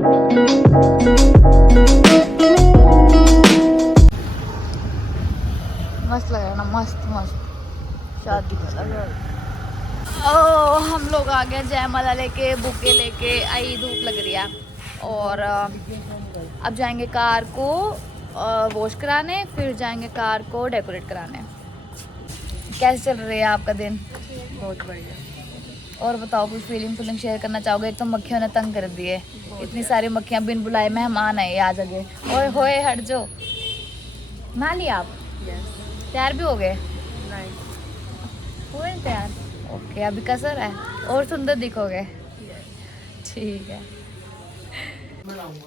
मस्त लग रहा है ना, मस्त मस्त शादी वाला। ओ हम लोग आ गए जयमाला लेके, बुके लेके, आई धूप लग रही है। और अब जाएंगे कार को वॉश कराने, फिर जाएंगे कार को डेकोरेट कराने। कैसे चल रही है आपका दिन? बहुत बढ़िया। और बताओ, कुछ फीलिंग शेयर करना चाहोगे? एक तो मक्खियों ने तंग कर दिए, इतनी सारी मक्खियाँ, बिन बुलाए मेहमान आए आ जगह। ओए होए हट जो। नहा लिया आप? तैयार भी हो गए? हुए तैयार? ओके, अभी कसर है और सुंदर दिखोगे। ठीक है।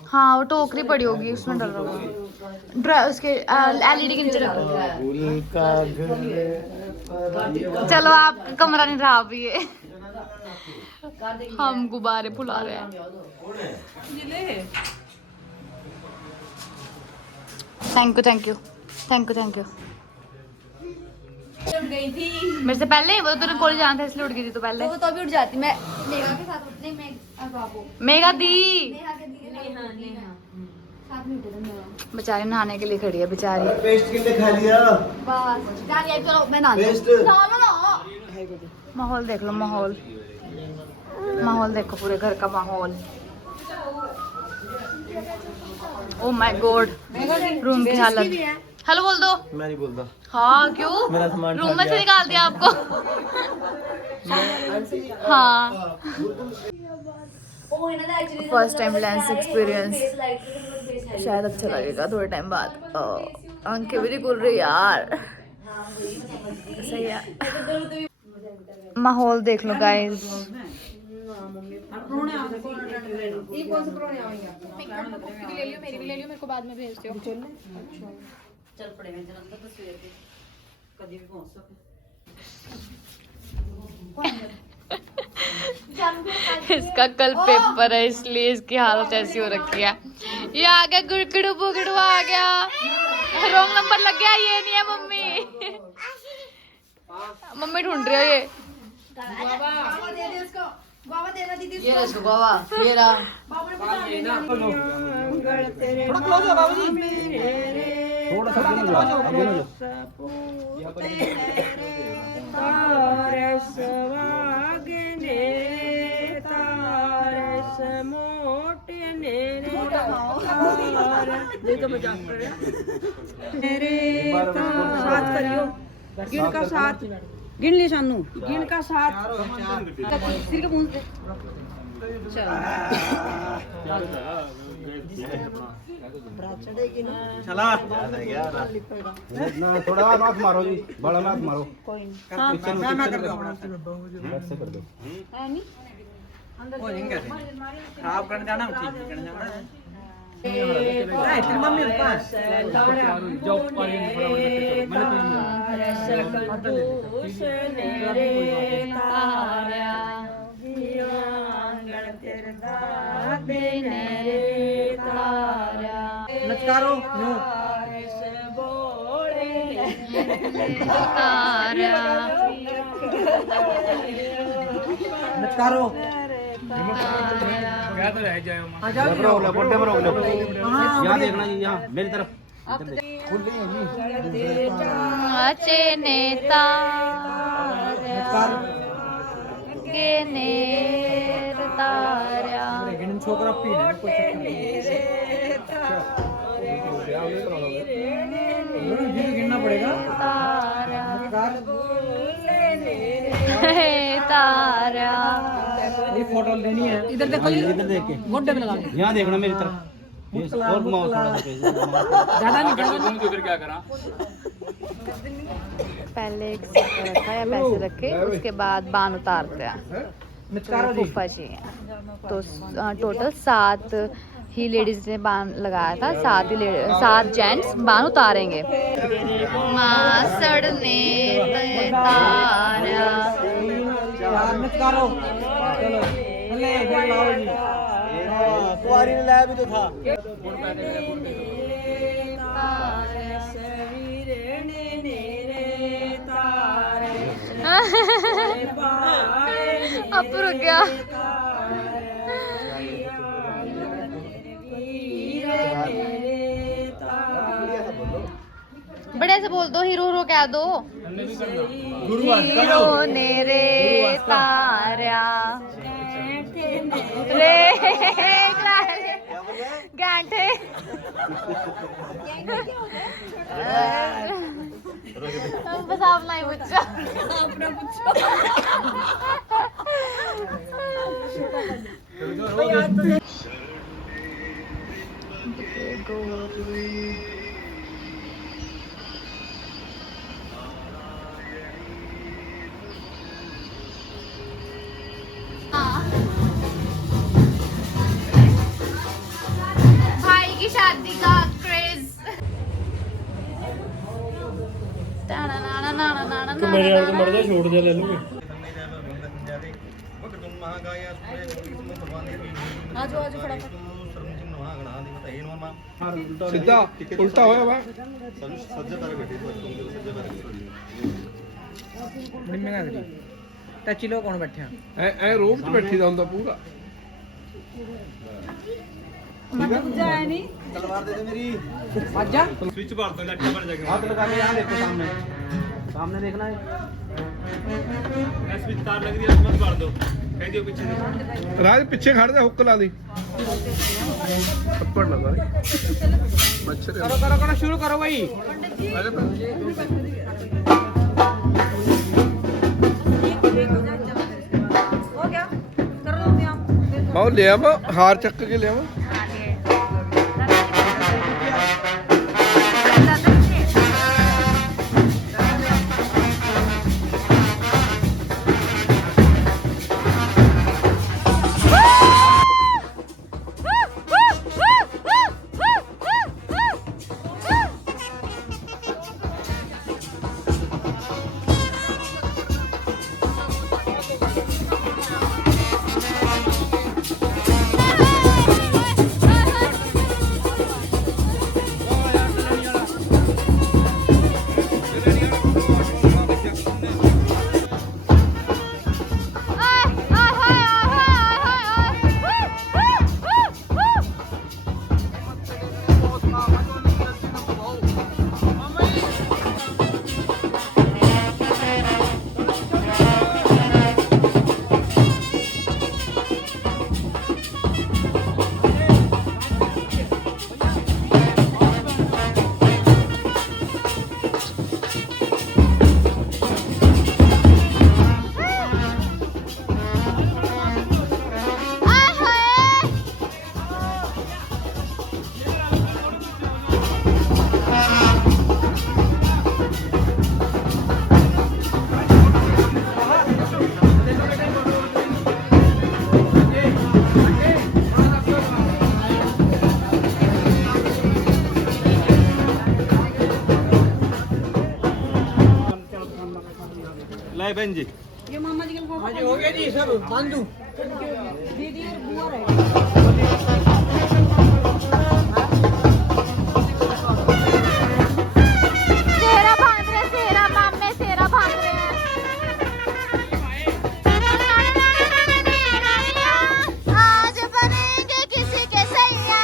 हाँ वो टोकरी पड़ी होगी उसमें डल रहा होगा, उसके एलईडी के नीचे रख दो। चलो आपका कमरा नहीं रहा अभी ये। हम गुब्बारे फुला रहे हैं। Thank you thank you thank you thank you. गई थी मेरे से पहले वो तो कॉलेज जाना था इसलिए उठ गई थी। तो पहले तो अभी उठ जाती मैं मेघा के साथ उठने में मेगा दी साथ में उठे बेचारी नहाने के लिए खड़ी है बेचारी। पेस्ट कितने खा लिया? बस जा लिया, चलो मैं नहा पेस्ट माहौल देख लो, माहौल माहौल देखो, पूरे घर का माहौल। ओ माय गॉड, रूम की हालत। हेलो बोल दो। मैं नहीं बोलता। हाँ क्यों? मेरा सामान रूम में से निकाल दिया आपको? हाँ फर्स्ट टाइम लेंस एक्सपीरियंस, शायद अच्छा लगेगा थोड़े टाइम बाद। आंखें भी नहीं खुल रही यार। सही है। माहौल देख लो गाइस। मेरी भी ले लियो, मेरे को बाद में भेज दियो। चल पड़ेगा जरा तस्वीर पे कभी भी पहुंच सके। इसका कल पेपर है इसलिए इसकी हालत ऐसी हो रखी है। ये आ गया गुड़गुड़ू बुगड़ू आ गया। रॉन्ग नंबर लग गया, ये नहीं है मम्मी। मम्मी ढूंढ रही है ये। बाबा दे दे उसको, बाबा देना दीदी ये रहा बाबा, ये रहा। थोड़ा क्लोज है बाबूजी, थोड़ा सा गिन का साथ गिन ली शानू, गिन का साथ सिर के पूंछ दे। चला ना, थोड़ा हाथ मारो जी, बड़ा हाथ मारो। कोई मैं कर दूं, ऐसे कर दो। है नहीं हो जाएंगे आप करने जाना, ठीक है करने जाना। तेरी मम्मी के पास जाओ, नचकारो नचकारो क्या तो रह जाए। यहाँ देखना जी, यहाँ मेरी तरफ। नाचे नेता के नेर तारा। छोकरा गिनना पड़ेगा। तारा ये फोटो लेनी है, इधर देखो, इधर देख के गोड्डे पे लगा, यहाँ देखना मेरी तरफ। और घुमाओ थोड़ा सा, ज्यादा नहीं तो फिर क्या करा। पहले एक सिक्का रखा या पैसे रखे, उसके बाद बान उतारते हैं। तो फूफा जी हैं, तो टोटल 7 ही लेडीज ने बान लगाया था, 7 जेंट्स बान उतारेंगे। मासड़ ने तारा कुआरी ने लाया भी तो था। अब रुक गया। से बोल दो, हीरो हीरो कह दो। हीरो नेरे तारा रे गांठे बस अपना ही पूछो, अपना पूछो। भाई की शादी का क्रेज। मेरे यार तो मर्दा छोड़ दे ले लूंगी। आजो आजो फटाफट सीधा उल्टा होया वा बड़ी महंगा करी टची लो कौन बैठे ਐ ਰੋਬ ਚ ਬੈਠੀ ਦਾ ਹੁੰਦਾ ਪੂਰਾ दूजा है नहीं तलवार दे दे मेरी आजा स्विच मार दो लट्टा बन जाएगा हाथ लगा के यहां देखो सामने सामने देखना है स्विच तार लग रही है मत मार दो कह दियो पीछे से ਰਾਜ ਪਿੱਛੇ ਖੜ ਜਾ ਹੁੱਕ ਲਾ ਦੀ ਥੱਪੜ ਲਗਾ ਮੱਛਰ करो करो करो शुरू करो भाई हो गया कर लो मैं आप ਮਾਉ ਲਿਆ ਵਾ ਹਾਰ ਚੱਕ ਕੇ ਲਿਆ ਵਾ लाए बहन जी ये मामा जी के हाँ जी हो गया जी सब बांधू दीदी और बुआ रहे सेहरा बांध रहे, सेहरा मामे सेहरा बांध रहे हैं। आज बनेंगे किसी के सैया।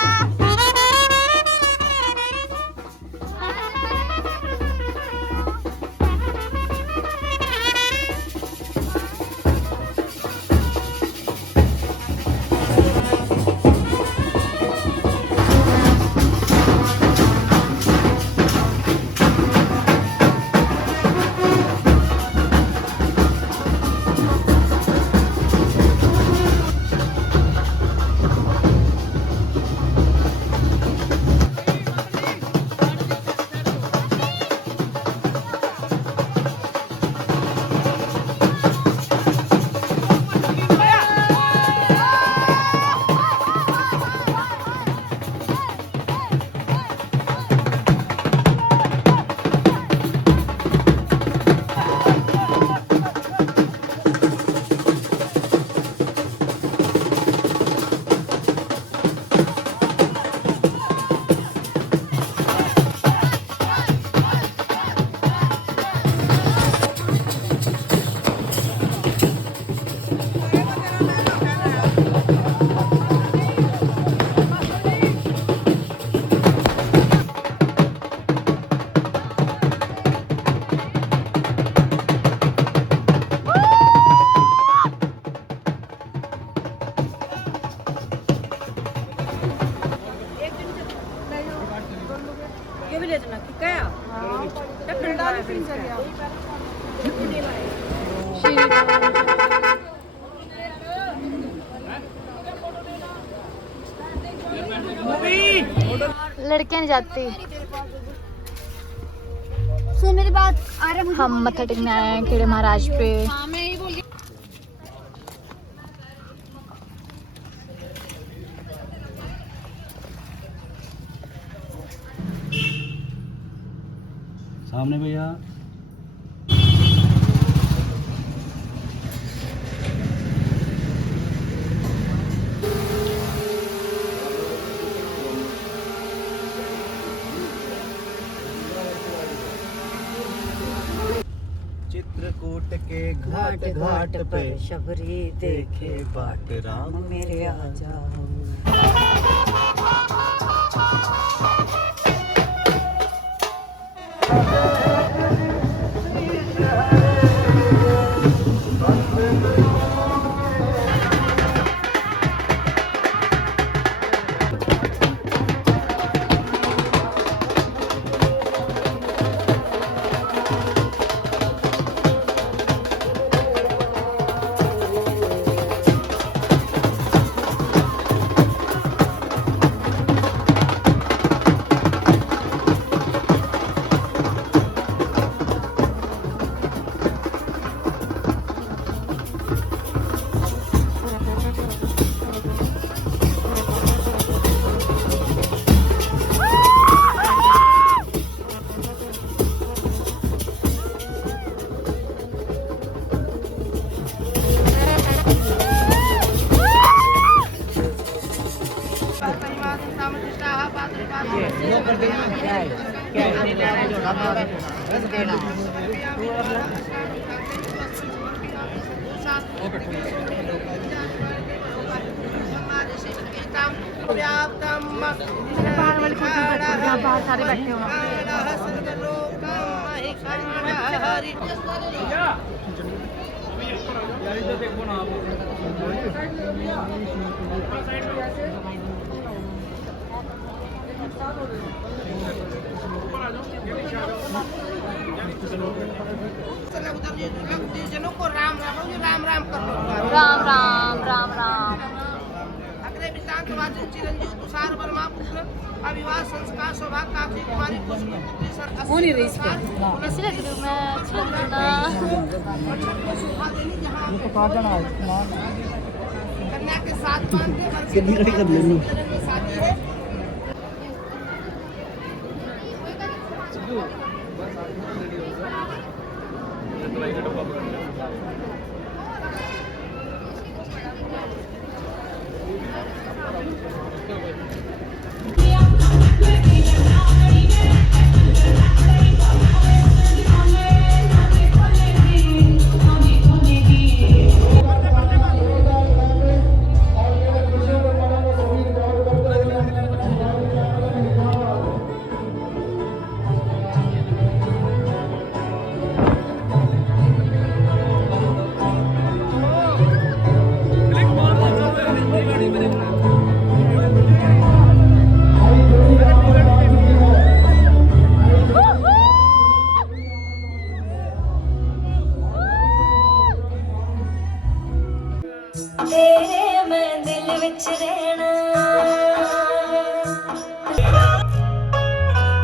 ले जाना क्या ठंडा भी पी सकते लड़कियां नहीं जाती। सुन मेरी बात आ रहा हम मत्था टेकने आए हैं खेड़े महाराज पे। सामने भैया चित्रकूट के घाट घाट पे शबरी देखे बाट राम मेरे आ जाओ। बाहर सारे बैठे हो। जनों को राम राम राम राम कर लो। राम राम राम राम। अग्रे विशांत वाचन चिरंजीव तुषार वर्मा पुत्र अविवाह संस्कार सौभाग्य काफी कुमारी कौन है रईस पे? अच्छी लग रही हूँ मैं, अच्छी लग रही हूँ ना। कन्या के साथ बांधते कितनी कड़ी कर लेनी शादी है। तेरे मैं दिल विच रहना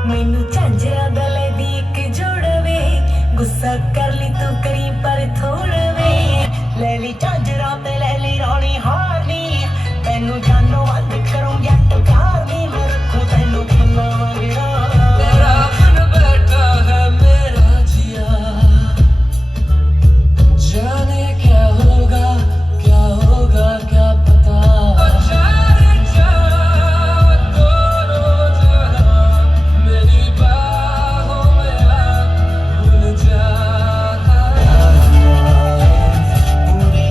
मैनू झांझरा गले दी एक जोड़वे गुस्सा कर ली तू करी पर थोड़वे ले ली झांझरा ते ले ली रानी हारनी तैनू जानो बंद करूं जट प्यार दी मैं रखूं तैनू फुल्ला वगड़ा तेरा मन बैठा है मेरा जिया जाने क्या होगा क्या पता मेरी बाहों में भूल जाता पूरी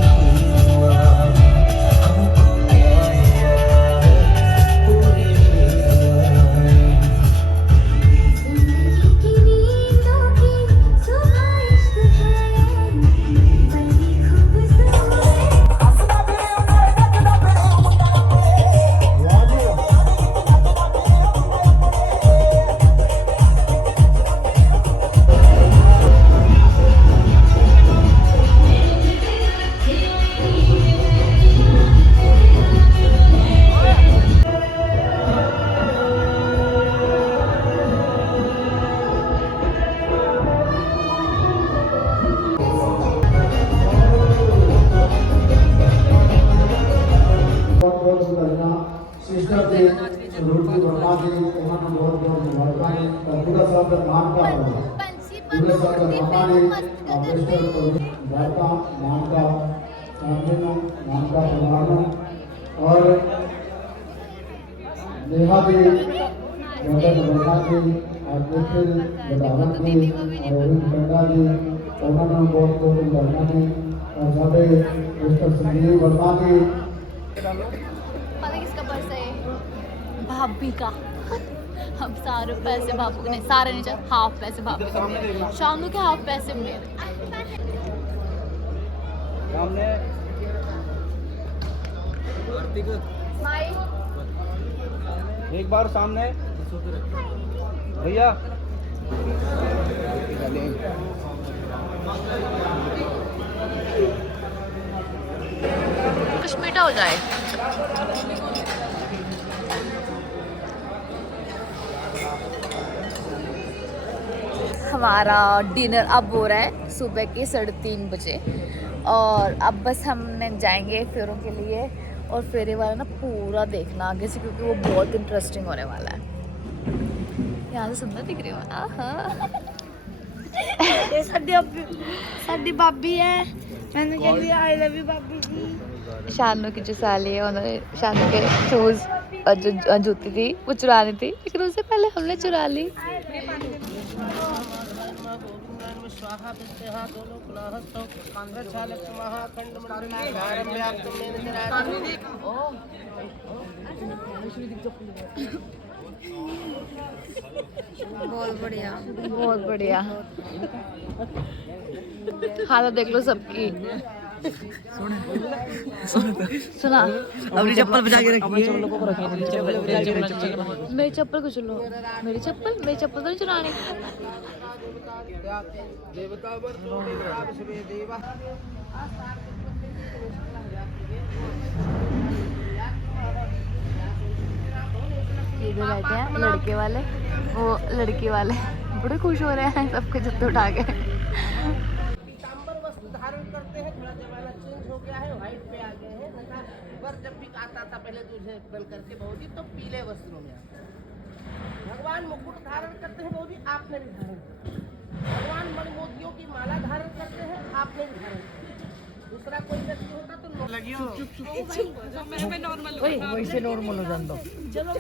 मिस्टर जी सुरुचि वर्मा जी उन्होंने बहुत बहुत मुबारਕਾਂ ਨੇ पूरा सब मानका पूरा सब मानका ने मिस्टर मुबारਕਾਂ मानका सामने ਨੂੰ मानका परिवार ਨੂੰ और नेहा जी मदन वर्मा जी और निखिल बदावन जी और रोहित पंडा जी उन्होंने बहुत बहुत मुबारਕਾਂ ने और साढ़े मिस्टर संजीव वर्मा जी पता किसका पर्स है? भाभी का। हम सारे पैसे भाभी को नहीं, सारे नहीं चाहिए, हाफ पैसे भाभी को मेरे, शानू के हाफ पैसे मेरे। सामने स्माइल। एक बार सामने भैया कुछ मीठा हो जाए। हमारा डिनर अब हो रहा है सुबह के 3:30 बजे और अब बस हमने जाएंगे फेरों के लिए और फेरे वाला ना पूरा देखना आगे से क्योंकि वो बहुत इंटरेस्टिंग होने वाला है। यहाँ से सुंदर दिख रही हो ना। साडी भाभी है मैंने कह दिया आई लव यू भाभी जी। शानू की जो साली है उन्होंने शानू के शूज और जो जूती थी वो चुरानी थी लेकिन उससे पहले हमने चुरा ली। स्वाहा विद्या दोनों कुलाहस्तौ प्रक्षालक महाखंड बहुत बढ़िया बहुत बढ़िया। हालत देख लो सबकी। सुना अपनी चप्पल बचा के रखिए। मेरी चप्पल को चलो। मेरी चप्पल तो नहीं चुरानी। देवता देवता देवा ये जो बैठे हैं लड़के वाले वो लड़की वाले बड़े खुश हो रहे हैं सबके जत्ते उठा के। पीतांबर वस्त्र धारण करते हैं। थोड़ा जमाना चेंज हो गया है, व्हाइट पे आ गए हैं। पर जब भी आता था पहले दूल्हे बन करके बहुजी तो पीले वस्त्रों में आता है। भगवान मुकुट धारण करते हैं बहुजी, आपने भी धारण किया। भगवान मणिमोतियों की माला धारण करते हैं, आपने भी धारण किया। दूसरा कोई व्यक्ति होता तो वैसे नॉर्मल हो जाता। चलो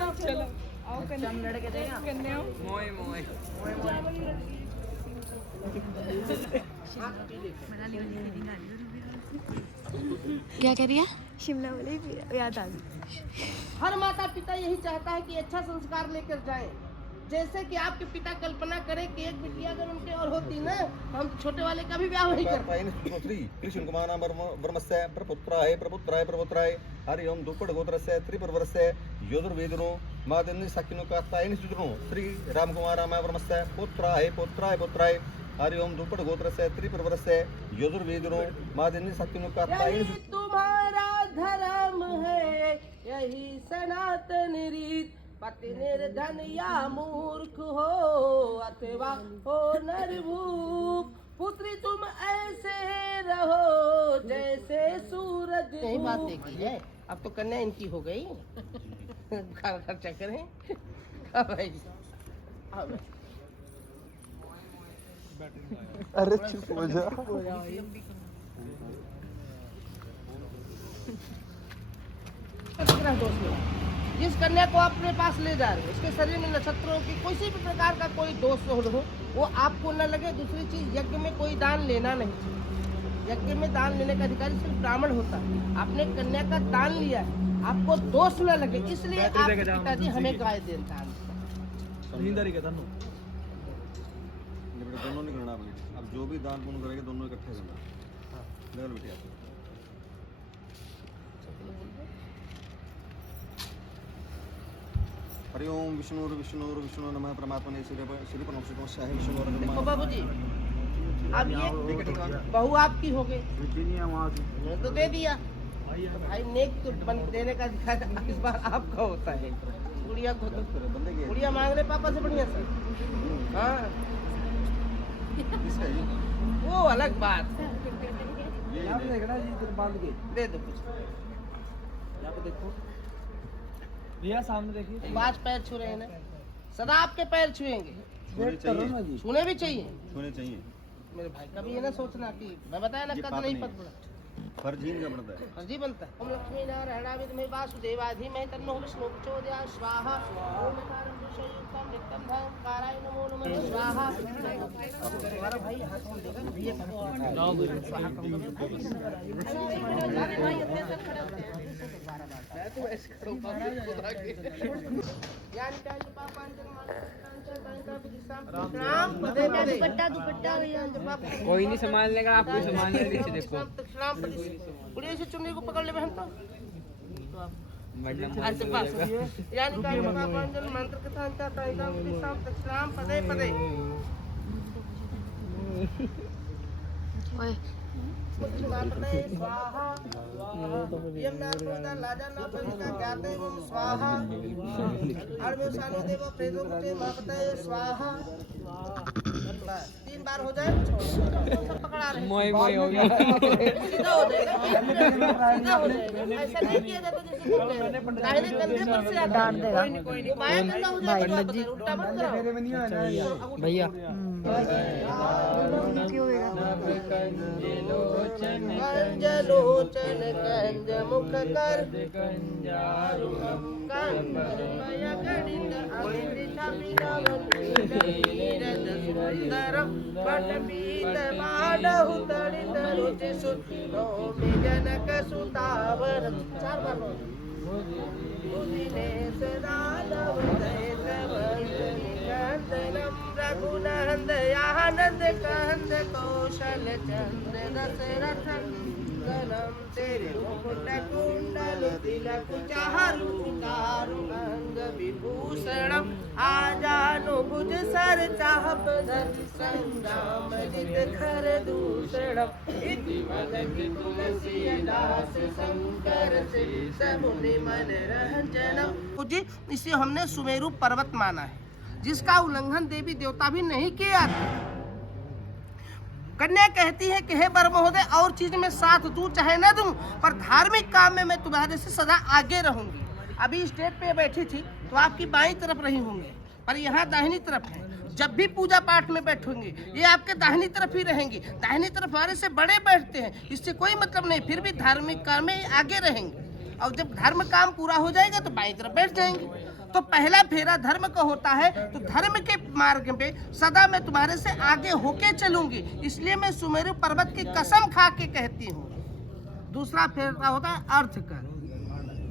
क्या कह रही है? शिमला वाले याद आ गई। हर माता पिता यही चाहता है कि अच्छा संस्कार लेकर जाएं। जैसे कि आपके पिता कल्पना करें कि एक बिटिया अगर उनके और होती ना हम छोटे वाले का भी ब्याह नहीं करते। कृष्ण कुमार वर्मस्य प्रपुत्राय हरि ओम दुपड़ गोत्रस्य त्रिपुरवरस्य योधुर्वेदनो मादन्नि साकिनो का तायनि सुदनो श्री राम कुमार वर्मस्य पुत्राय हरि ओम दुपड़ गोत्रस्य त्रिपुरवरस्य योधुर्वेदनो मादन्नि साकिनो का तायनि तुम्हारा धर्म है यही सनातन रीत, पति निर्धन या मूर्ख हो अथवा हो नरभूप, पुत्री तुम ऐसे रहो जैसे सूरज। यही बात देखी है। अब तो कन्या इनकी हो गई। खर्चा करें भाई। अरे चुप हो जा। जिस कन्या को अपने पास ले जा रहे हो उसके शरीर में नक्षत्रों की किसी भी प्रकार का कोई दोष हो वो आपको न लगे। दूसरी चीज यज्ञ में कोई दान लेना नहीं चाहिए। यज्ञ में दान लेने का अधिकारी सिर्फ ब्राह्मण होता है। आपने कन्या का दान लिया है, आपको दोष न लगे इसलिए आपके पिताजी हमें गाय देता है। दोनों नहीं करना। अब जो भी दान पुण्य करेंगे दोनों इकट्ठे करना। बेटिया हरि ओम विष्णु नमः परमात्मने श्री परमशिवस्याय विष्णु। देखो बाबूजी अब ये बहू आपकी हो गई तो दे दिया। तो भाई नेक तो देने का इस बार आपका होता है। गुड़िया को तो गुड़िया मांग रहे पापा से बढ़िया से। हाँ वो अलग बात। देखना जी बांध के दे दो कुछ। यहाँ पे देखो भैया सामने देखिए। 5 पैर छू रहे हैं ना, सदा आपके पैर छुएंगे, छूने चाहिए, छूने भी चाहिए। छूने चाहिए। मेरे भाई कभी ये ना सोचना कि मैं बताया ना ये कद पाप नहीं नहीं पद बढ़ा, फर्ज ही इनका बनता है। फर्जी बनता है। ओम लक्ष्मी नारायण विद्महे वासुदेवाधीमहि तन्नो विष्णु प्रचोदयात् स्वाहा। ओम कारं विषयुक्तं नित्यं धं काराय नमो नमः स्वाहा। हमारा भाई हाथ में देगा भैया स्वाहा कोई नहीं संभाल लेगा, आपको संभालने नीचे देखो। उड़िया से चुन्नी को पकड़ ले बहन तो मैडम ऐसे पास यानी काय पापांजन मंत्र कथा अंता ताइदा दिशाम दक्षिणाम पदे पदे ओए पदे स्वाहा यम ना प्रदा लाजा ना पंडिता ज्ञाते ओम स्वाहा अड़वे सानो देव प्रेतो कुटे मापते स्वाहा। 3 बार हो जाए सब पकड़ा रहे मोई मोई हो गया। सीधा हो जाएगा, सीधा हो जाएगा। ऐसा नहीं किया जाता जैसे दाहिने कंधे पर से डांट देगा, कोई नहीं बाएं कंधा हो जाएगा, उल्टा मत कराओ भैया कंजलोचन कंज मुख कर सुंदर बट पीत बाडहु तड़ित रुचि सुनो जनक सुतावर। 4 बार बुधिने सदानव सहित निकंदनम रघुनंद आनंद कंद कौशल चंद दशरथ नंदनम तेरे मुकुट कुंडल तिलक चारु चारु अंग विभूषणम आजानु भुज सर चाप धरि संग्राम जित खर दूषणम इति वदति तुलसी दास शंकर से समुनि मन रंजनम। जी इसे हमने सुमेरु पर्वत माना है, जिसका उल्लंघन देवी देवता भी नहीं किया था। कन्या कहती है कि हे वर महोदय और चीज में साथ दूं चाहे न दूं, पर धार्मिक काम में मैं तुम्हारे से सदा आगे रहूंगी। अभी स्टेज पे बैठी थी तो आपकी बाईं तरफ रही होंगे, पर यहाँ दाहिनी तरफ है। जब भी पूजा पाठ में बैठोगे ये आपके दाहिनी तरफ ही रहेंगी। दाहिनी तरफ हमारे से बड़े बैठते हैं, इससे कोई मतलब नहीं, फिर भी धार्मिक काम में आगे रहेंगे। और जब धर्म काम पूरा हो जाएगा तो बाईं तरफ बैठ जाएंगे। तो पहला फेरा धर्म का होता है, तो धर्म के मार्ग पे सदा मैं तुम्हारे से आगे होके चलूंगी, इसलिए मैं सुमेरु पर्वत की कसम खा के कहती हूँ। दूसरा फेरा होता है अर्थ का।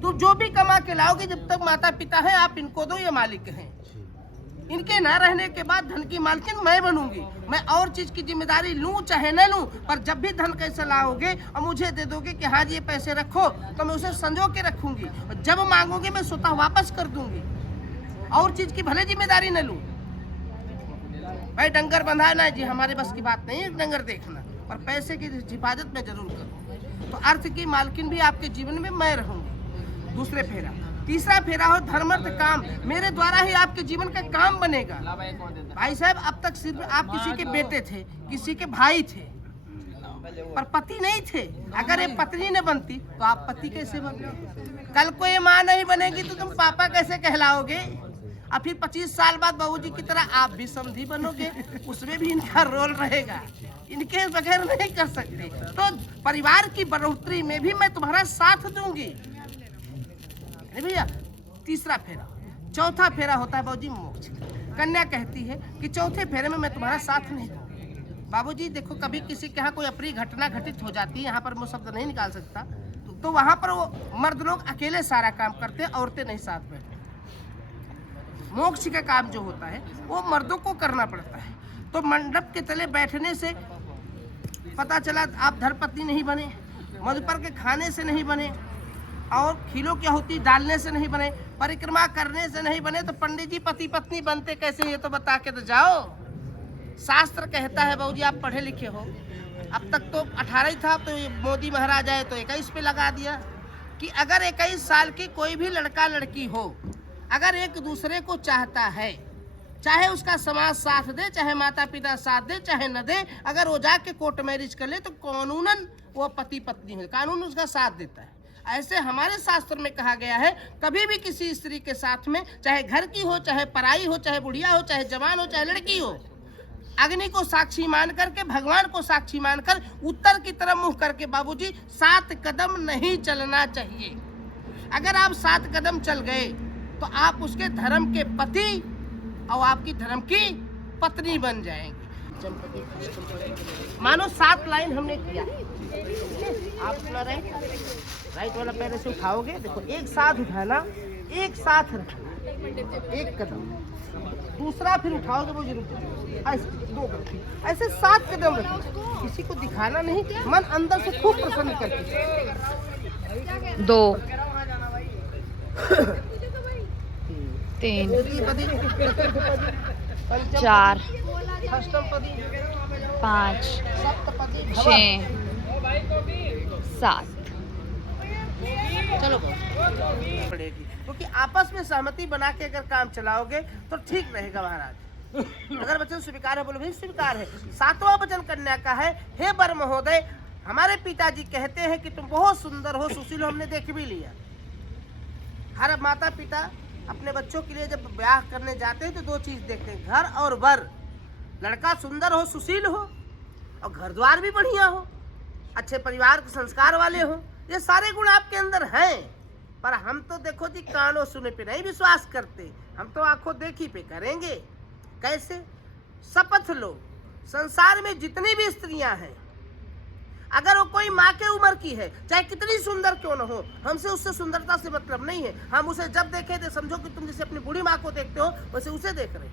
तो जो भी कमा के लाओगे, जब तक माता पिता है आप इनको दो, ये मालिक हैं। इनके ना रहने के बाद धन की मालकिन मैं बनूंगी। मैं और चीज की जिम्मेदारी लूं चाहे न लूं, पर जब भी धन कैसे लाओगे और मुझे दे दोगे कि हाँ जी ये पैसे रखो, तो मैं उसे संजो के रखूंगी, और जब मांगोगे मैं स्वतः वापस कर दूंगी। और चीज की भले जिम्मेदारी न लूं। भाई डंगर बंधा ना जी, हमारे बस की बात नहीं है डंगर देखना, पर पैसे की हिफाजत मैं जरूर करूँ। तो अर्थ की मालकिन भी आपके जीवन में मैं रहूंगी। दूसरे फेरा। तीसरा फेरा हो धर्मार्थ काम, मेरे द्वारा ही आपके जीवन का काम बनेगा। भाई साहब अब तक सिर्फ आप किसी के बेटे थे, किसी के भाई थे, पर पति नहीं थे। अगर ये पत्नी न बनती तो आप पति कैसे बनते? कल को ये माँ नहीं बनेगी तो तुम पापा कैसे कहलाओगे? और फिर 25 साल बाद बाबूजी की तरह आप भी समधी बनोगे, उसमें भी इनका रोल रहेगा, इनके बगैर नहीं कर सकते। तो परिवार की बढ़ोतरी में भी मैं तुम्हारा साथ दूंगी भैया। तीसरा फेरा। चौथा फेरा होता है बाबूजी मोक्ष। कन्या कहती है कि चौथे फेरे में मैं तुम्हारा साथ नहीं दूंगी। बाबूजी देखो कभी किसी के यहाँ कोई अप्रिय घटना घटित हो जाती है, यहाँ पर मैं शब्द नहीं निकाल सकता, तो वहाँ पर वो मर्द लोग अकेले सारा काम करते हैं, औरतें नहीं साथ बैठती। मोक्ष का काम जो होता है वो मर्दों को करना पड़ता है। तो मंडप के तले बैठने से पता चला आप धर्मपत्नी नहीं बने, मधुपर के खाने से नहीं बने, और खिलो क्या होती डालने से नहीं बने, परिक्रमा करने से नहीं बने, तो पंडित जी पति पत्नी बनते कैसे, ये तो बता के तो जाओ। शास्त्र कहता है बाबूजी आप पढ़े लिखे हो, अब तक तो 18 ही था, तो मोदी महाराज आए तो 21 पे लगा दिया कि अगर 21 साल की कोई भी लड़का लड़की हो, अगर एक दूसरे को चाहता है, चाहे उसका समाज साथ दे, चाहे माता पिता साथ दे, चाहे न दे, अगर वो जाके कोर्ट मैरिज कर ले तो कानूनन वो पति पत्नी है, कानून उसका साथ देता है। ऐसे हमारे शास्त्र में कहा गया है, कभी भी किसी स्त्री के साथ में, चाहे घर की हो, चाहे पराई हो, चाहे बुढ़िया हो, चाहे जवान हो, चाहे लड़की हो, अग्नि को साक्षी मान करके, भगवान को साक्षी मानकर उत्तर की तरफ मुंह करके बाबूजी 7 कदम नहीं चलना चाहिए। अगर आप 7 कदम चल गए तो आप उसके धर्म के पति और आपकी धर्म की पत्नी बन जाएंगे। मानो 7 लाइन हमने किया, आप सुना रहे, राइट वाला पैर से उठाओगे, देखो एक साथ उठाना, एक साथ रखना, 1 कदम, दूसरा फिर उठाओगे वो जरूर, ऐसे 2 कदम, ऐसे 7 कदम रखो। किसी को दिखाना नहीं, मन अंदर से खूब प्रसन्न करके। 2 3 4 5 6 7 चलो पड़ेगी, क्योंकि आपस में सहमति बना के अगर काम चलाओगे तो ठीक रहेगा महाराज। अगर वचन स्वीकार है, बोलो भाई स्वीकार है। 7वां वचन कन्या का है, हे वर महोदय, हमारे पिताजी कहते हैं कि तुम बहुत सुंदर हो, सुशील हो, हमने देख भी लिया। हर माता पिता अपने बच्चों के लिए जब ब्याह करने जाते हैं तो 2 चीज देखते हैं, घर और वर। लड़का सुंदर हो, सुशील हो और घर द्वार भी बढ़िया हो, अच्छे परिवार के संस्कार वाले हो, ये सारे गुण आपके अंदर हैं। पर हम तो देखो जी कानों सुने पे नहीं विश्वास करते, हम तो आंखों देखी पे करेंगे। कैसे? शपथ लो, संसार में जितनी भी स्त्रियां हैं, अगर वो कोई माँ के उम्र की है, चाहे कितनी सुंदर क्यों न हो, हमसे उससे सुंदरता से मतलब नहीं है। हम उसे जब देखे थे समझो कि तुम जैसे अपनी बूढ़ी माँ को देखते हो वैसे उसे देख रहे।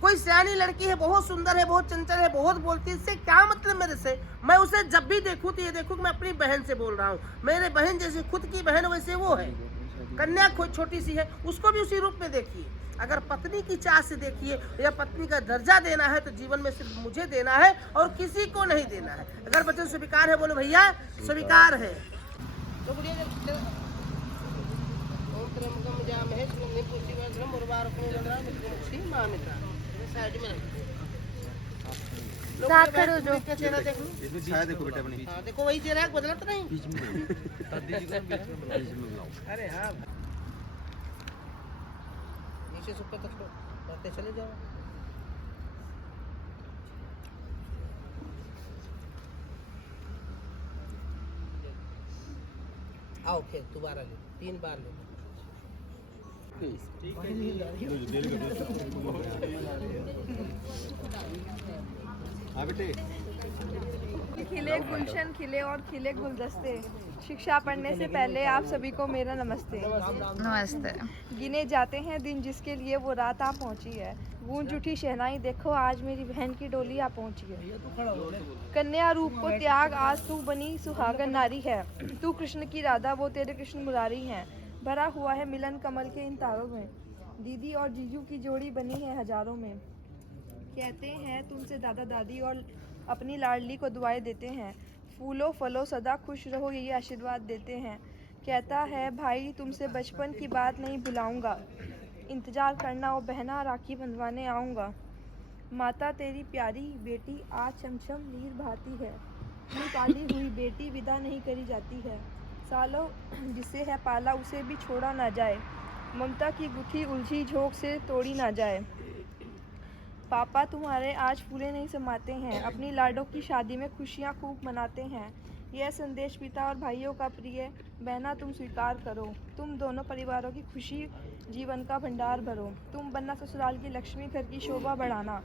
कोई सियानी लड़की है, बहुत सुंदर है, बहुत चंचल है, बहुत बोलती है, इससे क्या मतलब मेरे से? मैं उसे जब भी देखूं तो ये देखूं कि मैं अपनी बहन से बोल रहा हूँ। मेरे बहन जैसे खुद की बहन वैसे वो है। कन्या छोटी सी है, उसको भी उसी रूप में देखिए। अगर पत्नी की चाह से देखिए, या पत्नी का दर्जा देना है तो जीवन में सिर्फ मुझे देना है और किसी को नहीं देना है। अगर वचन स्वीकार है, बोलो भैया स्वीकार है। तो साथ करो जो चेहरा देखो, छाया देखो बेटा अपनी। हाँ देखो वही चेहरा बदला तो नहीं। अरे हाँ नीचे से ऊपर तक करते चले जाओ। आओ फिर दोबारा ले, 3 बार ले। हाँ बेटे, खिले गुलशन खिले और खिले गुलदस्ते। शिक्षा पढ़ने से पहले आप सभी को मेरा नमस्ते। नमस्ते। गिने जाते हैं दिन जिसके लिए वो रात आ पहुंची है। गूंज उठी शहनाई, देखो आज मेरी बहन की डोली आ पहुंची है। कन्या रूप को त्याग, आज तू बनी सुहागन नारी है। तू कृष्ण की राधा, वो तेरे कृष्ण मुरारी हैं। भरा हुआ है मिलन कमल के इन तारों में। दीदी और जीजू की जोड़ी बनी है हजारों में। कहते हैं तुमसे दादा दादी और अपनी लाडली को दुआएं देते हैं। फूलो फलो सदा खुश रहो, यही आशीर्वाद देते हैं। कहता है भाई तुमसे बचपन की बात नहीं भुलाऊंगा। इंतजार करना ओ बहना, राखी बंधवाने आऊँगा। माता तेरी प्यारी बेटी आज छमछम नीर बहाती है। अपनी पाली हुई बेटी विदा नहीं करी जाती है। सालों जिसे है पाला उसे भी छोड़ा ना जाए। ममता की गुत्थी उलझी झोंक से तोड़ी ना जाए। पापा तुम्हारे आज पूरे नहीं समाते हैं। अपनी लाडों की शादी में खुशियाँ खूब मनाते हैं। यह संदेश पिता और भाइयों का प्रिय बहना तुम स्वीकार करो। तुम दोनों परिवारों की खुशी जीवन का भंडार भरो। तुम बनना ससुराल की लक्ष्मी, घर की शोभा बढ़ाना,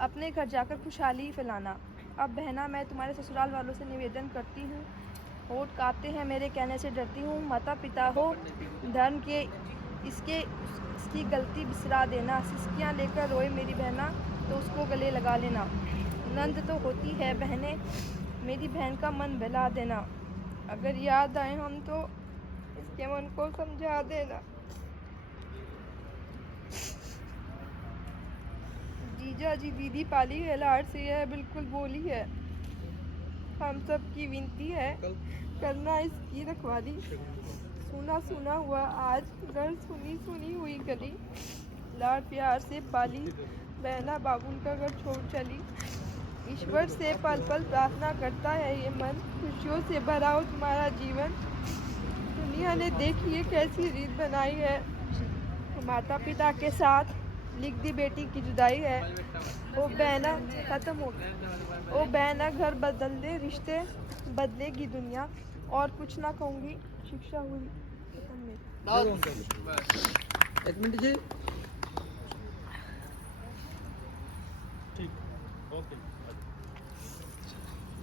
अपने घर जाकर खुशहाली फैलाना। अब बहना मैं तुम्हारे ससुराल वालों से निवेदन करती हूँ, होठ कांपते हैं मेरे कहने से डरती हूँ। माता पिता हो धर्म के इसकी गलती बिसरा देना। सिसकियाँ लेकर रोए मेरी बहना तो उसको गले लगा लेना। नंद तो होती है बहनें, मेरी बहन का मन बहला देना। अगर याद आए हम तो इसके मन को समझा देना। जीजा जी दीदी पाली है लाड से, यह बिल्कुल बोली है। हम सब की विनती है करना इसकी रखवाली। सुना सुना हुआ आज घर, सुनी सुनी हुई गली। लाड प्यार से पाली बहना बाबुल का घर छोड़ चली। ईश्वर से पल पल प्रार्थना करता है ये मन, खुशियों से भरा हो तुम्हारा जीवन। दुनिया ने देखिए कैसी रीत बनाई है, माता पिता के साथ लिख दी बेटी की जुदाई है। ओ बहना खत्म हो गया, ओ बहना घर बदल दे रिश्ते, बदलेगी दुनिया। और कुछ ना कहूँगी, शिक्षा हुई खत्म मेरी। एक मिनट जी।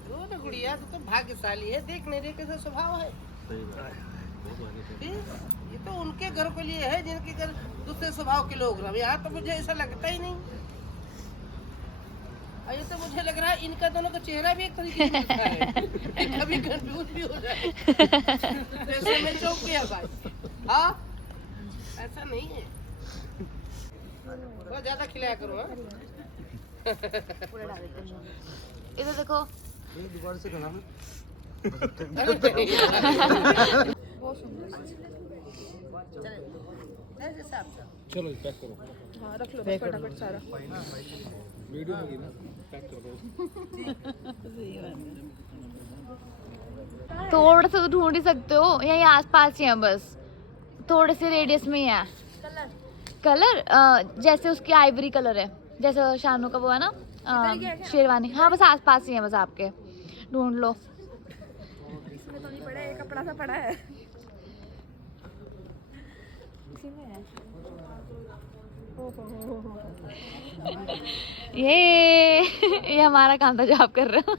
वो तो गुड़िया तो भाग्यशाली है, देख नहीं रहे कैसा स्वभाव है। ये तो उनके घर के लिए है जिनके घर दूसरे स्वभाव के लोग रहे। यहाँ तो मुझे ऐसा लगता ही नहीं। और ये तो मुझे लग रहा है इनका दोनों का चेहरा भी एक तरीके से दिखता है। कभी कंफ्यूज भी हो जाए जैसे मैं चौंक गया भाई। हाँ ऐसा नहीं है, बहुत ज्यादा खिलाया करो। हाँ इधर देखो, दोबारा से खाना बहुत सुंदर। चलो पैक करो। हाँ रख लो बस फटाफट सारा। वीडियो होगी ना, पैक कर दो। थोड़ा सा तो ढूंढ ही सकते हो, यहीं आसपास ही है, बस थोड़े से रेडियस में ही है। कलर जैसे उसकी आइवरी कलर है, जैसे शानू का वो है ना शेरवानी। हाँ बस आसपास ही है, बस आपके ढूंढ लो। इसमें तो नहीं पड़ा है, कपड़ा सा पड़ा है। इसी में है। ये हमारा काम था जो आप कर रहे हो।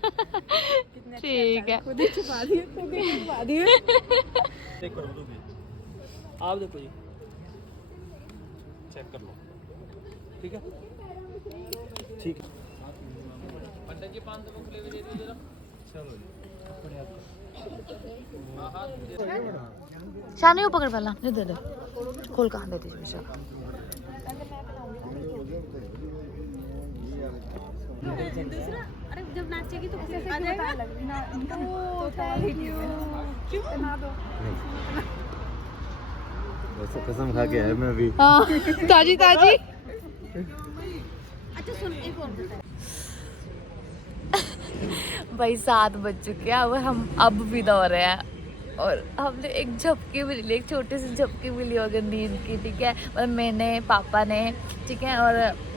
ठीक है, खुद ही छुपा दिए, खुद ही छुपा दिए। आप देखो जी, चेक कर लो। ठीक है, ठीक है। पंडित जी 500 को ले दे दो जरा। चलो शानू को पकड़ पहला, दे दे खोल कहाँ दे दीजिए मुझे। अरे जब नाचेगी तो कैसे आ जाएगा? वैसे कसम खा के है मैं भी। ताजी ताजी। अच्छा सुन, एक और बता। भाई 7 बज चुके हैं, हम अब विदा हो रहे हैं। और हमने एक झपकी भी ली, एक छोटी सी झपकी भी ली होगी नींद की। ठीक है, और मैंने, पापा ने, ठीक है, और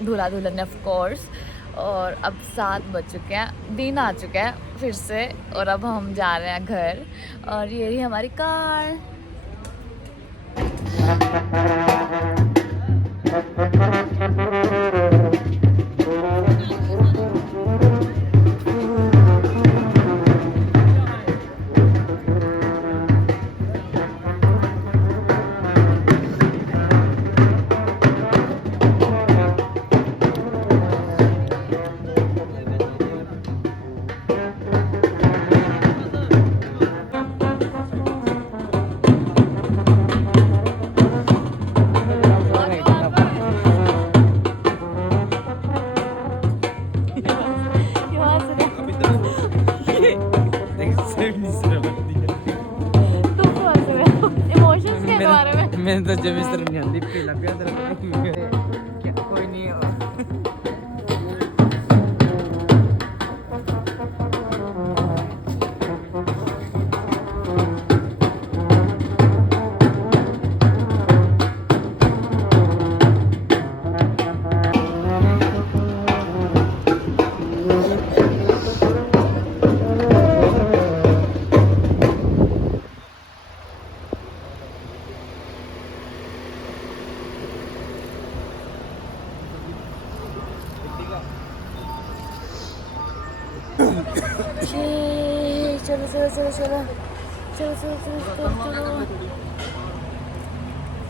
दूल्हा दुल्हन ने ऑफ कोर्स। और अब 7 बज चुके हैं, दिन आ चुका है फिर से, और अब हम जा रहे हैं घर। और ये रही हमारी कार। मैंने तो जब इस तरह नहीं आंदी पीला पिया तेरा कोई नहीं है। चलो चलो चलो चलो चलो चलो चलो चलो चलो।